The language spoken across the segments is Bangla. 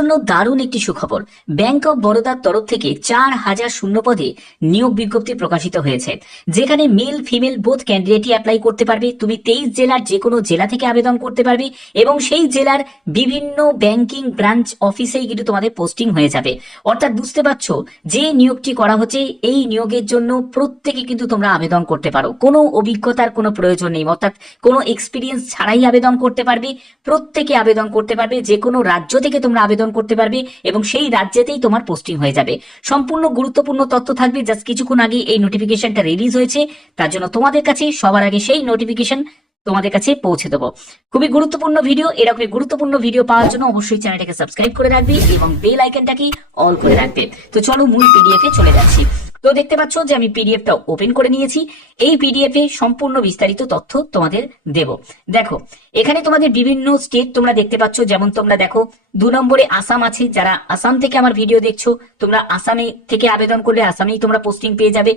জন্য দারুণ একটি সুখবর। ব্যাংক অব বরোদার তরফ থেকে চার হাজার শূন্য পদে নিয়োগ বিজ্ঞপ্তি প্রকাশিত হয়েছে। যেখানে মেল ফিমেল বোথ ক্যান্ডিডেটই অ্যাপ্লাই করতে পারবে। তুমি তেইশ জেলার যে কোনো জেলা থেকে আবেদন করতে পারবে এবং সেই জেলার বিভিন্ন ব্যাংকিং ব্রাঞ্চ অফিসেই কিন্তু তোমাদের পোস্টিং হয়ে যাবে। অর্থাৎ বুঝতে পারছ, যে নিয়োগটি করা হচ্ছে, এই নিয়োগের জন্য প্রত্যেকে কিন্তু তোমরা আবেদন করতে পারো। কোনো অভিজ্ঞতার কোনো প্রয়োজন নেই। অর্থাৎ কোনো এক্সপিরিয়েন্স ছাড়াই আবেদন করতে পারবে। প্রত্যেকে আবেদন করতে পারবে। যে কোনো রাজ্য থেকে তোমরা আবেদন করতে পারবে এবং সেই রাজ্যেতেই তোমার পোস্টিং হয়ে যাবে। সম্পূর্ণ গুরুত্বপূর্ণ তথ্য থাকবে জাস্ট কিছুক্ষণ আগে এই নোটিফিকেশনটা রিলিজ হয়েছে। তার জন্য তোমাদের কাছে, সবার আগে সেই নোটিফিকেশন তোমাদের কাছে পৌঁছে দেবো। খুবই গুরুত্বপূর্ণ ভিডিও এরকমই গুরুত্বপূর্ণ ভিডিও পাওয়ার জন্য অবশ্যই চ্যানেলটাকে সাবস্ক্রাইব করে রাখবে এবং বেল আইকনটাকে অল করে রাখবে। তো চলো মূল পিডিএফ এ চলে যাচ্ছি। তো দেখতে পাচ্ছ যে আমি পিডিএফটা ওপেন করে নিয়েছি। এই পিডিএফ এ সম্পূর্ণ বিস্তারিত তথ্য তোমাদের দেব। দেখো, এখানে তোমাদের বিভিন্ন স্টেট তোমরা দেখতে পাচ্ছ। যেমন তোমরা দেখো, দু নম্বরে আসাম আছে। যারা আসাম থেকে আমার ভিডিও দেখছ, তোমরা আসামে থেকে আবেদন করলে আসামেই তোমরা পোস্টিং পেয়ে যাবে।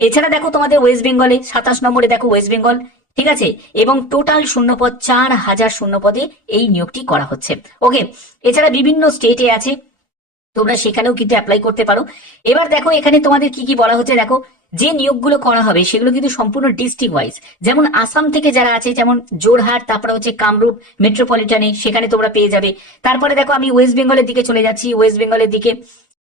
এছাড়া দেখো তোমাদের ওয়েস্ট বেঙ্গলে সাতাশ নম্বরে দেখো ওয়েস্ট বেঙ্গল ঠিক আছে? এবং টোটাল শূন্যপদ চার হাজার শূন্যপদে এই নিয়োগটি করা হচ্ছে। ওকে এছাড়া বিভিন্ন স্টেটে আছে। তোমরা সেখানেও কিন্তু অ্যাপ্লাই করতে পারো। এবার দেখো, এখানে তোমাদের কি কি বলা হচ্ছে? দেখো, যে নিয়োগগুলো করা হবে, সেগুলো কিন্তু সম্পূর্ণ ডিস্ট্রিক্ট ওয়াইজ যেমন আসাম থেকে যারা আছে, যেমন জোরহাট তারপরে হচ্ছে কামরূপ মেট্রোপলিটনে সেখানে তোমরা পেয়ে যাবে। তারপরে দেখো, আমি ওয়েস্ট বেঙ্গলের দিকে চলে যাচ্ছি। ওয়েস্ট বেঙ্গলের দিকে,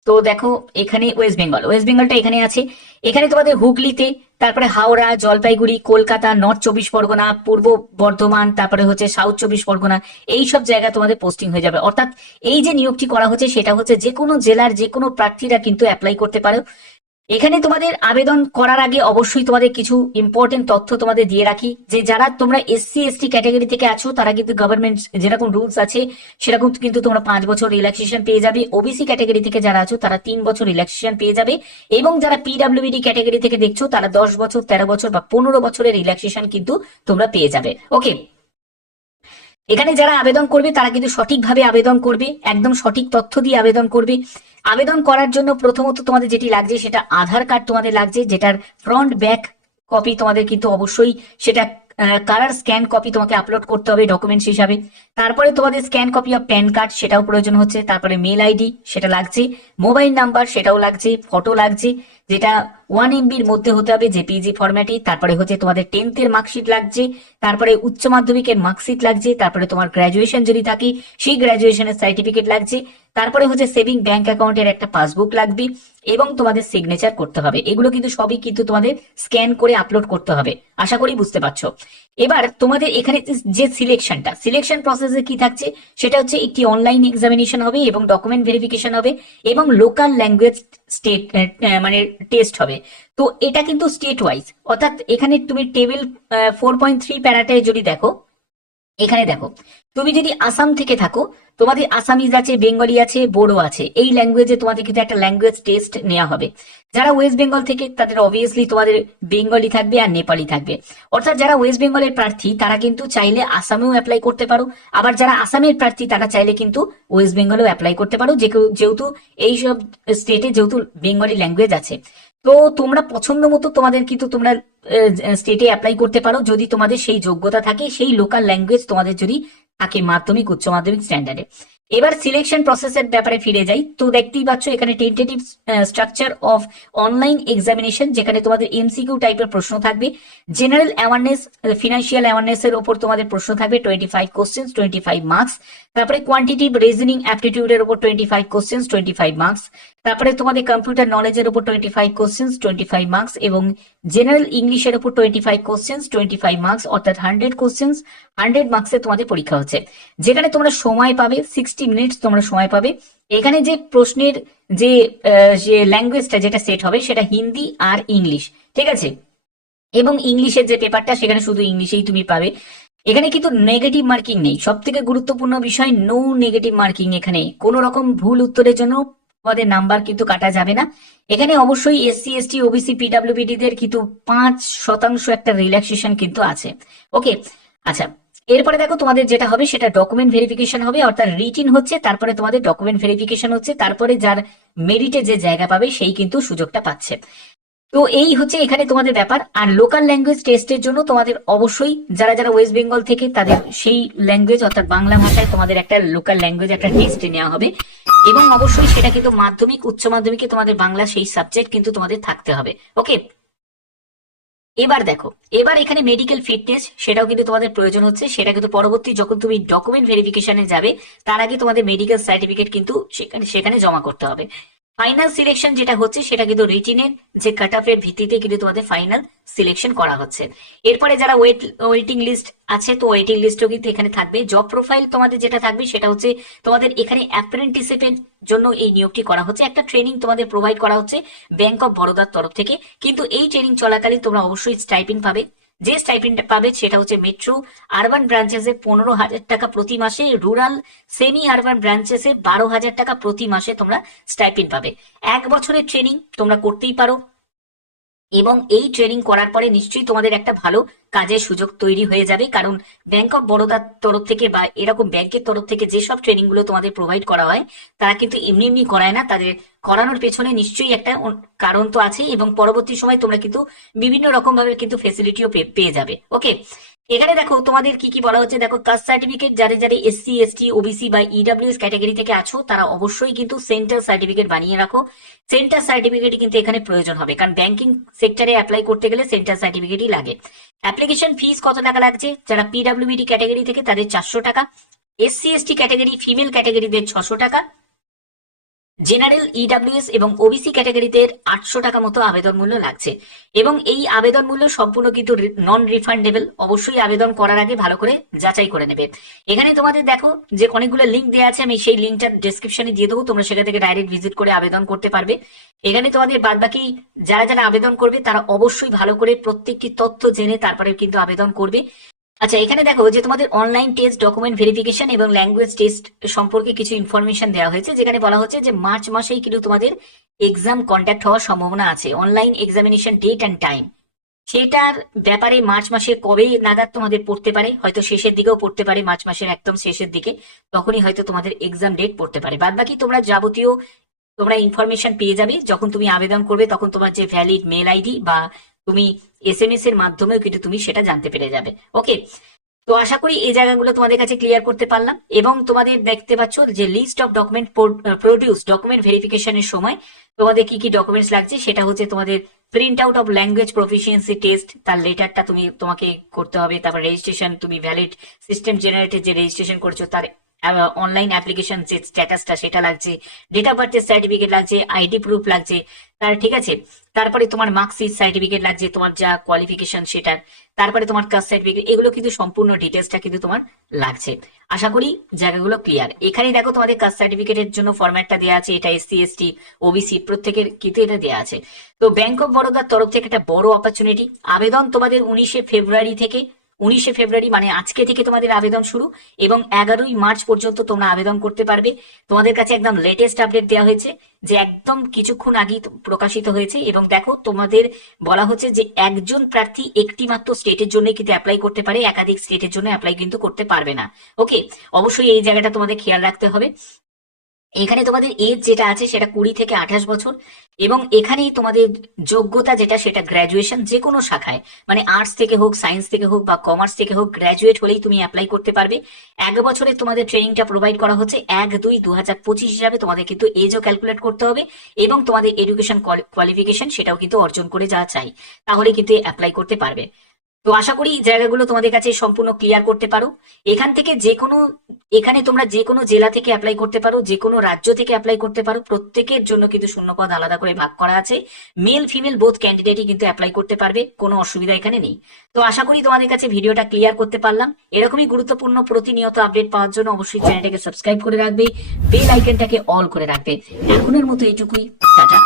তো দেখো, এখানে ওয়েস্ট বেঙ্গল ওয়েস্ট বেঙ্গলটা এখানে আছে। এখানে তোমাদের হুগলিতে তারপরে হাওড়া, জলপাইগুড়ি, কলকাতা, নর্থ চব্বিশ পরগনা, পূর্ব বর্ধমান, তারপরে হচ্ছে সাউথ চব্বিশ পরগনা এই সব জায়গায় তোমাদের পোস্টিং হয়ে যাবে। অর্থাৎ এই যে নিয়োগটি করা হচ্ছে, সেটা হচ্ছে যে কোনো জেলার যে কোনো প্রার্থীরা কিন্তু অ্যাপ্লাই করতে পারো। এখানে তোমাদের আবেদন করার আগে অবশ্যই তোমাদের কিছু ইম্পর্টেন্ট তথ্য তোমাদের দিয়ে রাখি। যে যারা তোমরা এসসি এসটি ক্যাটাগরি থেকে আছো, তারা কিন্তু গভর্নমেন্ট যেরকম রুলস আছে, সেরকম কিন্তু তোমরা পাঁচ বছর রিল্যাক্সেশন পেয়ে যাবে। ওবিসি ক্যাটাগরি থেকে যারা আছো, তারা তিন বছর রিল্যাক্সেশন পেয়ে যাবে। এবং যারা পিডাব্লিউডি ক্যাটাগরি থেকে দেখছ, তারা দশ বছর, তেরো বছর বা পনেরো বছরের রিল্যাক্সেশন কিন্তু তোমরা পেয়ে যাবে। ওকে এখানে যারা আবেদন করবে, তারা কিন্তু সঠিকভাবে আবেদন করবে, একদম সঠিক তথ্য দিয়ে আবেদন করবে। আবেদন করার জন্য প্রথমত তোমাদের যেটি লাগছে, সেটা আধার কার্ড তোমাদের লাগছে, যেটার ফ্রন্ট ব্যাক কপি তোমাদের কিন্তু অবশ্যই সেটা কালার স্ক্যান কপি তোমাকে আপলোড করতে হবে ডকুমেন্টস হিসাবে। তারপরে তোমাদের scan copy of PAN card সেটাও প্রয়োজন হচ্ছে। তারপরে মেল আইডি সেটা লাগছে। মোবাইল নাম্বার সেটাও লাগছে। ফটো লাগছে। যেটা ওয়ান এমবির মধ্যে হতে হবে, যে পিজি ফরম্যাটে তারপরে হচ্ছে তোমাদের টেন্থের মার্কশিট লাগছে, তারপরে উচ্চ মাধ্যমিকের মার্কশিট লাগছে, তারপরে তোমার গ্রাজুয়েশন যদি থাকে, সেই গ্রাজুয়েশনের সার্টিফিকেট লাগছে, তারপরে হচ্ছে সেভিং ব্যাংক অ্যাকাউন্টের একটা পাসবুক লাগবে, এবং তোমাদের সিগনেচার করতে হবে। এগুলো কিন্তু সবই কিন্তু তোমাদের স্ক্যান করে আপলোড করতে হবে। আশা করি বুঝতে পারছ। এবার তোমাদের এখানে যে সিলেকশনটা সিলেকশন প্রসেসে কি থাকছে? সেটা হচ্ছে একটি অনলাইন এক্সামিনেশন হবে এবং ডকুমেন্ট ভেরিফিকেশন হবে এবং লোকাল ল্যাঙ্গুয়েজ স্টেট মানে টেস্ট হবে। তো এটা কিন্তু স্টেট ওয়াইজ অর্থাৎ এখানে তুমি টেবিল ফোর পয়েন্ট থ্রি প্যারাটায় যদি দেখো এখানে দেখো, তুমি যদি আসাম থেকে থাকো, তোমাদের আসামিজ আছে, বেঙ্গলি আছে, বোডো আছে, এই ল্যাঙ্গুয়েজে তোমাদের কিন্তু একটা ল্যাঙ্গুয়েজ টেস্ট নেওয়া হবে। যারা ওয়েস্ট বেঙ্গল থেকে, তাদের অবভিয়াসলি তোমাদের বেঙ্গলি থাকবে আর নেপালি থাকবে। অর্থাৎ যারা ওয়েস্ট বেঙ্গলের প্রার্থী, তারা কিন্তু চাইলে আসামেও অ্যাপ্লাই করতে পারো। আবার যারা আসামের প্রার্থী, তারা চাইলে কিন্তু ওয়েস্ট বেঙ্গলেও অ্যাপ্লাই করতে পারো। যেহেতু এইসব স্টেটে যেহেতু বেঙ্গলি ল্যাঙ্গুয়েজ আছে। তো তোমরা পছন্দ মতো তোমাদের কিন্তু তোমরা স্টেটে অ্যাপ্লাই করতে পারো। যদি তোমাদের সেই যোগ্যতা থাকে, সেই লোকাল ল্যাঙ্গুয়েজ তোমাদের যদি থাকে, মাধ্যমিক, উচ্চ মাধ্যমিক স্ট্যান্ডার্ডে এবার সিলেকশন প্রসেসের ব্যাপারে ফিরে যাই। তো দেখতেই পাচ্ছ, এখানে tentative structure of online examination যেখানে তোমাদের এমসিকিউ টাইপের প্রশ্ন থাকবে। জেনারেল অ্যাওয়ারনেস ফিনান্সিয়াল অ্যাওয়ারনেস এর উপর তোমাদের প্রশ্ন থাকবে twenty five questions twenty five marks তারপরে কোয়ান্টিটিভ রিজনিং অ্যাপটিটিউডের উপর twenty five questions twenty five marks তারপরে তোমাদের কম্পিউটার নলেজের উপর twenty five questions twenty five marks এবং জেনারেল ইংলিশের উপর twenty five questions twenty five marks অর্থাৎ হান্ড্রেড কোশ্চেন্স হান্ড্রেড মার্কসে তোমাদের পরীক্ষা হচ্ছে। যেখানে তোমরা সময় পাবে সিক্সটি মিনিটস তোমরা সময় পাবে। এখানে যে প্রশ্নের যে যে ল্যাঙ্গুয়েজটা যেটা সেট হবে সেটা হিন্দি আর ইংলিশ, ঠিক আছে? এবং ইংলিশের যে পেপারটা সেখানে শুধু ইংলিশেই তুমি পাবে। এখানে কিন্তু নেগেটিভ মার্কিং নেই। সব থেকে গুরুত্বপূর্ণ বিষয় নো নেগেটিভ মার্কিং এখানে কোনো রকম ভুল উত্তরের জন্য তোমাদের নাম্বার কিন্তু কাটা যাবে না। এখানে অবশ্যই এসসি এসটি ওবিসি পিডাব্লিউবিডি দের কিন্তু পাঁচ শতাংশ একটা রিল্যাক্সেশন কিন্তু আছে। ওকে আচ্ছা। এরপরে দেখো তোমাদের যেটা হবে সেটা ডকুমেন্ট ভেরিফিকেশন হবে, অর্থাৎ রিটিন হচ্ছে, তারপরে তোমাদের ডকুমেন্ট ভেরিফিকেশন হচ্ছে, তারপরে যার মেরিটে যে জায়গা পাবে সেই কিন্তু সুযোগটা পাচ্ছে। তো এই হচ্ছে এখানে তোমাদের ব্যাপার। আর লোকাল ল্যাঙ্গুয়েজ টেস্টের জন্য তোমাদের অবশ্যই যারা যারা ওয়েস্ট বেঙ্গল থেকে তাদের সেই ল্যাঙ্গুয়েজ অর্থাৎ বাংলা ভাষায় তোমাদের একটা লোকাল ল্যাঙ্গুয়েজ একটা টেস্ট নেওয়া হবে। এবং অবশ্যই সেটা কিন্তু মাধ্যমিক, উচ্চ মাধ্যমিকে তোমাদের বাংলা সেই সাবজেক্ট কিন্তু তোমাদের থাকতে হবে। ওকে এবার দেখো, এবার এখানে মেডিকেল ফিটনেস সেটাও কিন্তু তোমাদের প্রয়োজন হচ্ছে। সেটা কিন্তু পরবর্তী যখন তুমি ডকুমেন্ট ভেরিফিকেশনে যাবে, তার আগে তোমাদের মেডিকেল সার্টিফিকেট কিন্তু সেখানে সেখানে জমা করতে হবে। ফাইনাল সিলেকশন যেটা হচ্ছে, সেটা কিন্তু রিটিনের যে কাট অফের ভিত্তিতে কিন্তু তোমাদের ফাইনাল সিলেকশন করা হচ্ছে। এরপরে যারা ওয়েট ওয়েটিং লিস্ট আছে, তো ওয়েটিং লিস্টও কিন্তু এখানে থাকবে। জব প্রোফাইল তোমাদের যেটা থাকবে, সেটা হচ্ছে তোমাদের এখানে অ্যাপ্রেন্টিসিপের জন্য এই নিয়োগটি করা হচ্ছে। একটা ট্রেনিং তোমাদের প্রোভাইড করা হচ্ছে ব্যাংক অফ বরোদার তরফ থেকে। কিন্তু এই ট্রেনিং চলাকালীন তোমরা অবশ্যই স্টাইপিং পাবে। যে স্টাইপেন্ডটা পাবে সেটা হচ্ছে মেট্রো আরবান ব্রাঞ্চেস ব্রাঞ্চেসে পনেরো হাজার টাকা প্রতি মাসে রুরাল সেমি আরবান ব্রাঞ্চেসে বারো হাজার টাকা প্রতি মাসে তোমরা স্টাইপেন্ড পাবে। এক বছরের ট্রেনিং তোমরা করতেই পারো। এবং এই ট্রেনিং করার পরে নিশ্চয়ই তোমাদের একটা ভালো কাজের সুযোগ তৈরি হয়ে যাবে। কারণ ব্যাংক অফ বরোদার তরফ থেকে বা এরকম ব্যাংকের তরফ থেকে যেসব ট্রেনিংগুলো তোমাদের প্রোভাইড করা হয়, তারা কিন্তু এমনি এমনি করায় না। তাদের করানোর পেছনে নিশ্চয়ই একটা কারণ তো আছে এবং পরবর্তী সময় তোমরা কিন্তু বিভিন্ন রকম ভাবে কিন্তু ফেসিলিটিও পেয়ে যাবে। ওকে এখানে দেখো তোমাদের কি কি বলা হচ্ছে? দেখো কাস্ট সার্টিফিকেট যারা যারা এসসি এসটি ওবিসি বা ইডাব্লিউএস ক্যাটাগরি থেকে আছো, তারা অবশ্যই কিন্তু সেন্টার সার্টিফিকেট বানিয়ে রাখো। সেন্টার সার্টিফিকেট কিন্তু এখানে প্রয়োজন হবে। কারণ ব্যাংকিং সেক্টরে অ্যাপ্লাই করতে গেলে সেন্টার সার্টিফিকেটই লাগে। অ্যাপ্লিকেশন ফিস কত টাকা লাগছে? যারা পিডাব্লিউবিডি ক্যাটাগরি থেকে তাদের চারশো টাকা এসসি এসটি ক্যাটাগরি ফিমেল ক্যাটাগরিদের ছশো টাকা জেনারেল ইডাব্লিউএস এবং ওবিসি ক্যাটাগরিতে আটশো টাকা মতো আবেদন মূল্য লাগছে। এবং এই আবেদন মূল্য সম্পূর্ণ কিন্তু নন রিফান্ডেবল অবশ্যই আবেদন করার আগে ভালো করে যাচাই করে নেবে। এখানে তোমাদের দেখো যে অনেকগুলো লিঙ্ক দেওয়া আছে, আমি সেই লিঙ্কটা ডেসক্রিপশনে দিয়ে দেবো, তোমরা সেখান থেকে ডাইরেক্ট ভিজিট করে আবেদন করতে পারবে। এখানে তোমাদের বাদ বাকি যারা যারা আবেদন করবে, তারা অবশ্যই ভালো করে প্রত্যেকটি তথ্য জেনে তারপরে কিন্তু আবেদন করবে। আচ্ছা এখানে দেখো যে তোমাদের অনলাইন টেস্ট ডকুমেন্ট ভেরিফিকেশন এবং ল্যাঙ্গুয়েজ টেস্ট সম্পর্কে কিছু ইনফরমেশন দেওয়া হয়েছে, যেখানে বলা হচ্ছে যে মার্চ মাসেই কিন্তু তোমাদের এক্সাম কন্ডাক্ট হওয়ার সম্ভাবনা আছে online examination date and time সেটার ব্যাপারে মার্চ মাসে কবেই নাগাদ তোমাদের পড়তে পারে, হয়তো শেষের দিকেও পড়তে পারে, মার্চ মাসের একদম শেষের দিকে, তখনই হয়তো তোমাদের এক্সাম ডেট পড়তে পারে। বাদ বাকি তোমরা যাবতীয় তোমরা ইনফরমেশন পেয়ে যাবে, যখন তুমি আবেদন করবে, তখন তোমার যে ভ্যালিড মেল আইডি বা তুমি এস এম এস এর মাধ্যমেও কিন্তু তুমি সেটা জানতে পেরে যাবে। ওকে তো আশা করি এই জায়গাগুলো তোমাদের কাছে ক্লিয়ার করতে পারলাম এবং তোমাদের দেখতে পাচ্ছ যে list of document produce document ভেরিফিকেশনের সময় তোমাদের কি কি ডকুমেন্টস লাগছে সেটা হচ্ছে তোমাদের print out of language proficiency test তার লেটারটা তুমি তোমাকে করতে হবে, তারপর রেজিস্ট্রেশন তুমি ভ্যালিড সিস্টেম জেনারেটেড যে রেজিস্ট্রেশন করছ, তার অনলাইন অ্যাপ্লিকেশন যে স্ট্যাটাসটা সেটা লাগছে ডেট অফ বার্থের সার্টিফিকেট লাগছে আইডি প্রুফ লাগছে, তার ঠিক আছে? তারপরে তোমার মার্কশিট সার্টিফিকেট লাগছে, তোমার যা কোয়ালিফিকেশন সেটার তারপরে তোমার কাস্ট সার্টিফিকেট এগুলো কিন্তু সম্পূর্ণ ডিটেলসটা কিন্তু তোমার লাগছে। আশা করি জায়গাগুলো ক্লিয়ার এখানে দেখো তোমাদের কাস্ট সার্টিফিকেটের জন্য ফরম্যাটটা দেওয়া আছে, এটা এসসি এসটি ওবিসি প্রত্যেকের কিন্তু এটা দেওয়া আছে। তো ব্যাংক অফ বরোদার তরফ থেকে একটা বড় অপরচুনিটি আবেদন তোমাদের উনিশে ফেব্রুয়ারি থেকে উনিশে ফেব্রুয়ারি মানে আজকে থেকে তোমাদের আবেদন শুরু এবং এগারোই মার্চ পর্যন্ত তোমরা আবেদন করতে পারবে। তোমাদের কাছে একদম লেটেস্ট আপডেট দেওয়া হয়েছে যে একদম কিছুক্ষণ আগেই প্রকাশিত হয়েছে এবং দেখো তোমাদের বলা হচ্ছে যে একজন প্রার্থী একটি মাত্র স্টেটের জন্য কিন্তু অ্যাপ্লাই করতে পারে, একাধিক স্টেটের জন্য অ্যাপ্লাই কিন্তু করতে পারবে না। ওকে অবশ্যই এই জায়গাটা তোমাদের খেয়াল রাখতে হবে। এখানে তোমাদের এজ যেটা আছে সেটা কুড়ি থেকে আঠাশ বছর, এবং এখানেই তোমাদের যোগ্যতা যেটা সেটা গ্র্যাজুয়েশন যে কোনো শাখায় মানে আর্টস থেকে হোক সায়েন্স থেকে হোক বা কমার্স থেকে হোক গ্র্যাজুয়েট হলেই তুমি অ্যাপ্লাই করতে পারবে। এক বছরে তোমাদের ট্রেনিংটা প্রোভাইড করা হচ্ছে এক দুই দু হাজার পঁচিশ হিসাবে তোমাদের কিন্তু এজও ক্যালকুলেট করতে হবে, এবং তোমাদের এডুকেশন কোয়ালিফিকেশন সেটাও কিন্তু অর্জন করে যাওয়া চাই তাহলে কিন্তু অ্যাপ্লাই করতে পারবে। তো আশা করি এই জায়গাগুলো তোমাদের কাছে সম্পূর্ণ ক্লিয়ার করতে পারো। এখান থেকে যে কোনো এখানে তোমরা যে কোনো জেলা থেকে অ্যাপ্লাই করতে পারো যে কোনো রাজ্য থেকে অ্যাপ্লাই করতে পারো, প্রত্যেকের জন্য কিন্তু শূন্যপদ আলাদা করে ভাগ করা আছে। মেল ফিমেল বোথ ক্যান্ডিডেটই কিন্তু অ্যাপ্লাই করতে পারবে, কোনো অসুবিধা এখানে নেই। তো আশা করি তোমাদের কাছে ভিডিওটা ক্লিয়ার করতে পারলাম। এরকমই গুরুত্বপূর্ণ প্রতিনিয়ত আপডেট পাওয়ার জন্য অবশ্যই চ্যানেলটাকে সাবস্ক্রাইব করে রাখবে বেল আইকনটাকে অল করে রাখবে। এখনের মতো এইটুকুই, টাটা।